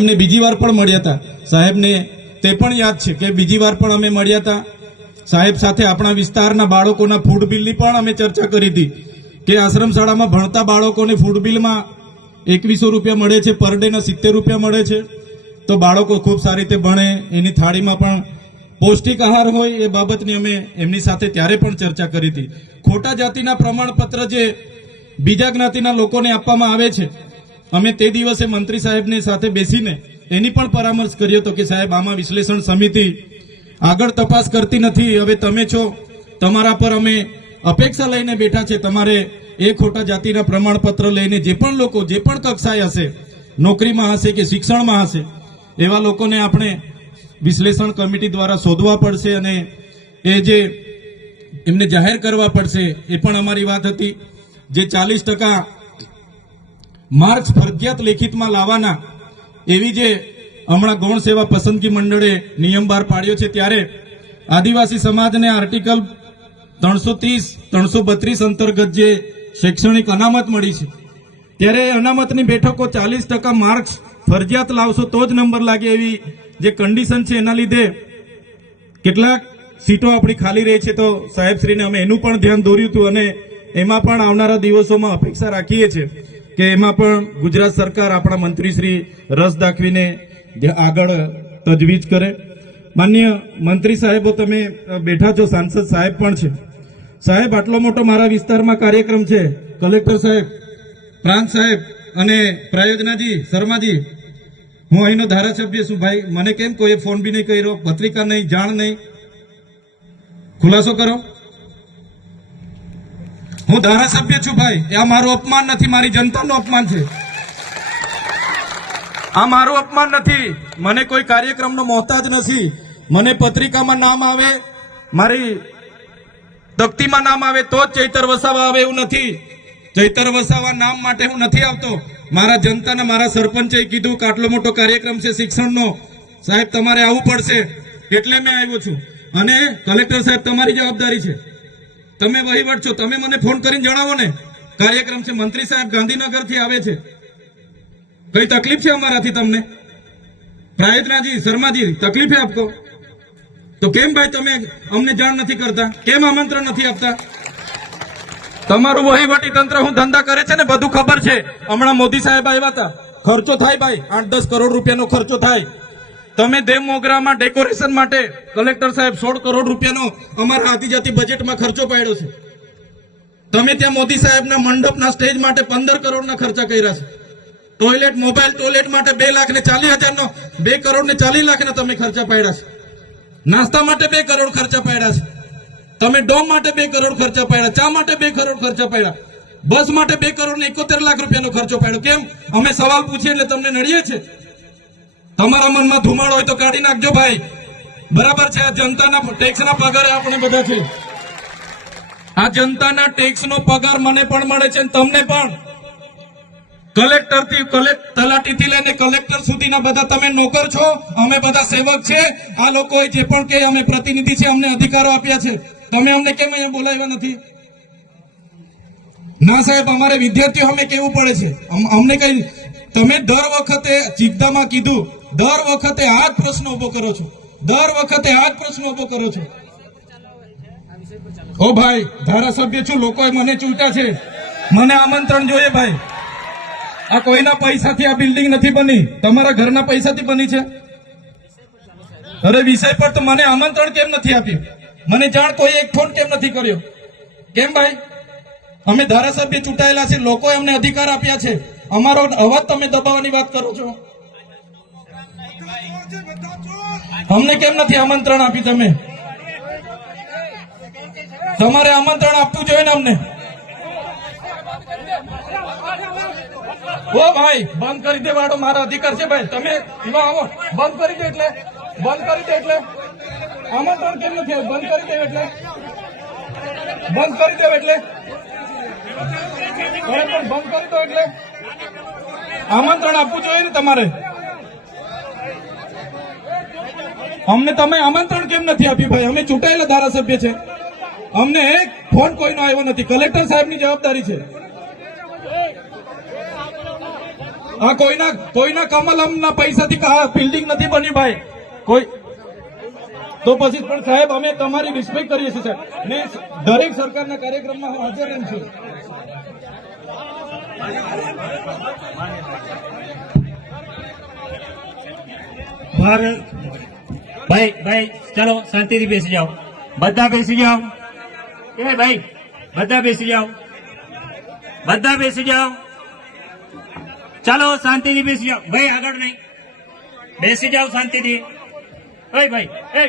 એમને બીજી વાર પણ મળ્યા હતા સાહેબને, તે પણ યાદ છે કે બીજી વાર પણ અમે મળ્યા હતા સાહેબ સાથે. આપણા વિસ્તારના બાળકોના ફૂડ બિલની પણ અમે ચર્ચા કરી હતી કે આશ્રમ શાળામાં ભણતા બાળકોને ફૂડ બિલમાં 2100 રૂપિયા મળે છે, પર ડેના 70 રૂપિયા મળે છે. તો બાળકો ખૂબ સારી રીતે ભણે, એની થાળીમાં પણ પૌષ્ટિક આહાર હોય, એ બાબતની અમે એમની સાથે ત્યારે પણ ચર્ચા કરી હતી. ખોટા જાતિના પ્રમાણપત્ર જે બીજા જ્ઞાતિના લોકોને આપવામાં આવે છે, અમે તે દિવસે મંત્રી સાહેબને સાથે બેસીને એની પણ પરામર્શ કર્યો હતો કે સાહેબ આમાં વિશ્લેષણ સમિતિ આગળ તપાસ કરતી નથી. હવે તમે છો, તમારા પર અમે અપેક્ષા લઈને બેઠા છે. તમારે એ ખોટા જાતિના પ્રમાણપત્ર લઈને જે પણ લોકો જે પણ કક્ષાએ હશે, નોકરીમાં હશે કે શિક્ષણમાં હશે, એવા લોકોને આપણે વિશ્લેષણ કમિટી દ્વારા શોધવા પડશે અને એ જે એમને જાહેર કરવા પડશે. એ પણ અમારી વાત હતી. જે 40% માર્ક્સ ફરજિયાત લેખિતમાં લાવવાના, એવી જે હમણાં ગૌણ સેવા પસંદગી મંડળે નિયમ બહાર પાડ્યો છે, ત્યારે આદિવાસી સમાજને આર્ટિકલ 330, 332 અંતર્ગત જે શૈક્ષણિક અનામત મળી છે, ત્યારે અનામતની બેઠકો 40% માર્ક્સ ફરજિયાત લાવશો તો જ નંબર લાગે, એવી જે કન્ડિશન છે એના લીધે કેટલાક સીટો આપણી ખાલી રહી છે. તો સાહેબશ્રીને અમે એનું પણ ધ્યાન દોર્યું હતું અને એમાં પણ આવનારા દિવસોમાં અપેક્ષા રાખીએ છીએ કે એમાં પણ ગુજરાત સરકાર, આપણા મંત્રીશ્રી રસ દાખવીને આગળ તજવીજ કરે. માન્ય મંત્રી સાહેબો, તમે બેઠા છો, સાંસદ સાહેબ પણ છે. સાહેબ, આટલો મોટો મારા વિસ્તારમાં કાર્યક્રમ છે, કલેક્ટર સાહેબ, પ્રાંત સાહેબ અને પ્રાયોજનાજી, શર્માજી, હું અહીંનો ધારાસભ્ય છું ભાઈ. મને કેમ કોઈ ફોન બી નહીં કર્યો, પત્રિકા નહીં, જાણ નહીં? ખુલાસો કરો. હું ધારાસભ્ય છું ભાઈ. આ મારું અપમાન નથી, મારી જનતાનું અપમાન છે. આ મારું અપમાન નથી. મને કોઈ કાર્યક્રમનો મોહતાજ નથી. મને પત્રિકામાં નામ આવે, મારી તકતીમાં નામ આવે તો જ ચૈતર વસાવા આવે એવું નથી. ચૈતર વસાવા નામ માટે હું નથી આવતો. મારા જનતાના, મારા સરપંચે કીધું કે આટલો મોટો કાર્યક્રમ છે શિક્ષણનો, સાહેબ તમારે આવવું પડશે, એટલે મેં આવ્યો છું. અને કલેક્ટર સાહેબ, તમારી જવાબદારી છે, તમે વહીવટ છો, તમે મને ફોન કરીને જણાવો ને કાર્યક્રમ છે. મંત્રી સાહેબ ગાંધીનગરથી આવે છે, કઈ તકલીફ છે અમારાથી તમને? પ્રાયોજનાજી, શર્માજી, તકલીફ है आपको? તો કેમ ભાઈ તમે અમને જાણ નથી કરતા? કેમ આમંત્રણ નથી આપતા? તમારું વહીવટી તંત્ર હું ધંધા કરે છે ને બધું ખબર છે. હમણાં મોદી સાહેબ આવ્યા હતા, ખર્ચો થાય ભાઈ, 8-10 કરોડ રૂપિયાનો ખર્ચો થાય. તમે દેવ મોગરામાં ડેકોરેશન માટે કલેક્ટર સાહેબ 16 કરોડ રૂપિયાનો અમારા આદિજાતિ બજેટમાં ખર્ચો પાડ્યો છે. તમે ત્યાં મોદી સાહેબના મંડપના સ્ટેજ માટે 15 કરોડના ખર્ચા કર્યા છે. ટોયલેટ, મોબાઈલ ટોયલેટ માટે 2,40,000 નો, 2 કરોડ ને 40 લાખના તમે ખર્ચા પાડ્યા છે. નાસ્તા માટે 2 કરોડ ખર્ચા પાડ્યા છે. તમે ડોમ માટે 2 કરોડ ખર્ચા પાડ્યા, ચા માટે 2 કરોડ ખર્ચા પાડ્યા, બસ માટે 2 કરોડ ને 71 લાખ રૂપિયાનો ખર્ચો પાડ્યો. કેમ? અમે સવાલ પૂછીએ એટલે તમને નડીએ છે? તમારા મનમાં ધુમાડો હોય તો કાઢી નાખજો ભાઈ. બરાબર છે, આ જનતાના ટેક્સના પગારે આપણે બધા છે. આ જનતાના ટેક્સનો પગાર મને પણ મળે છે, તમને પણ. કલેક્ટરથી, તલાટીથી લઈને કલેક્ટર સુધીના બધા તમે નોકર છો, અમે બધા સેવક છે. આ લોકોએ જે પણ કે અમે પ્રતિનિધિ છે, અમને અધિકારો આપ્યા છે. તમે અમને કેમ અહીંયા બોલાવ્યા નથી? ના સાહેબ, અમારે વિદ્યાર્થીઓ અમે કેવું પડે છે, અમને કઈ. તમે દર વખતે ચિકદામાં કીધું, દર વખતે આ જ પ્રશ્ન ઉભો કરો છો, દર વખતે આ જ પ્રશ્ન ઉભો કરો છો. ઓ ભાઈ, ધારાસભ્ય છું, લોકોએ મને ચૂંટ્યા છે, મને આમંત્રણ જોઈએ ભાઈ. આ કોઈના પૈસાથી આ બિલ્ડિંગ નથી બની, તમારા ઘરના પૈસાથી બની છે. અરે વિષય પર તો મને આમંત્રણ કેમ નથી આપ્યું? મને જાણ કોઈ એક ફોન કેમ નથી કર્યો? કેમ ભાઈ? અમે ધારાસભ્ય ચૂંટાયેલા છે, લોકોએ અમને અધિકાર આપ્યા છે, અમારો અવાજ તમે દબાવવાની વાત કરો છો. અમને કેમ નથી આમંત્રણ આપી? તમે તમારે આમંત્રણ આપવું જોઈએ ને અમને. ઓ ભાઈ, બંધ કરી દે વાળો, મારા અધિકાર છે ભાઈ. તમે એમાં આવો, બંધ કરી દે એટલે, બંધ કરી દે એટલે આમંત્રણ કેમ નથી આવ્યું? બંધ કરી દે એટલે, બંધ કરી દે એટલે, બંધ કરી દો એટલે આમંત્રણ આપવું જોઈએ ને તમારે. અમને તમે આમંત્રણ કેમ નથી આપ્યું ભાઈ? અમે ચૂંટાયેલા ધારાસભ્ય છે, અમને એક ફોન કોઈનો આવ્યો નથી. કલેક્ટર સાહેબની જવાબદારી છે. આ કોઈના કમલમના પૈસાથી બિલ્ડિંગ નથી બની ભાઈ કોઈ તો પછી પણ સાહેબ અમે તમારી રિસ્પેક્ટ કરીએ છીએ સાહેબ ને દરેક સરકારના કાર્યક્રમમાં હું હાજર રહું છું. ભાઈ ભાઈ ચલો શાંતિથી બેસી જાઓ, બધા બેસી જાઓ. એ ભાઈ બધા બેસી જાઓ, બધા બેસી જાઓ. ચાલો શાંતિથી બેસી જાઓ ભાઈ, આગળ નહીં, બેસી જાઓ શાંતિથી. ઓય ભાઈ એ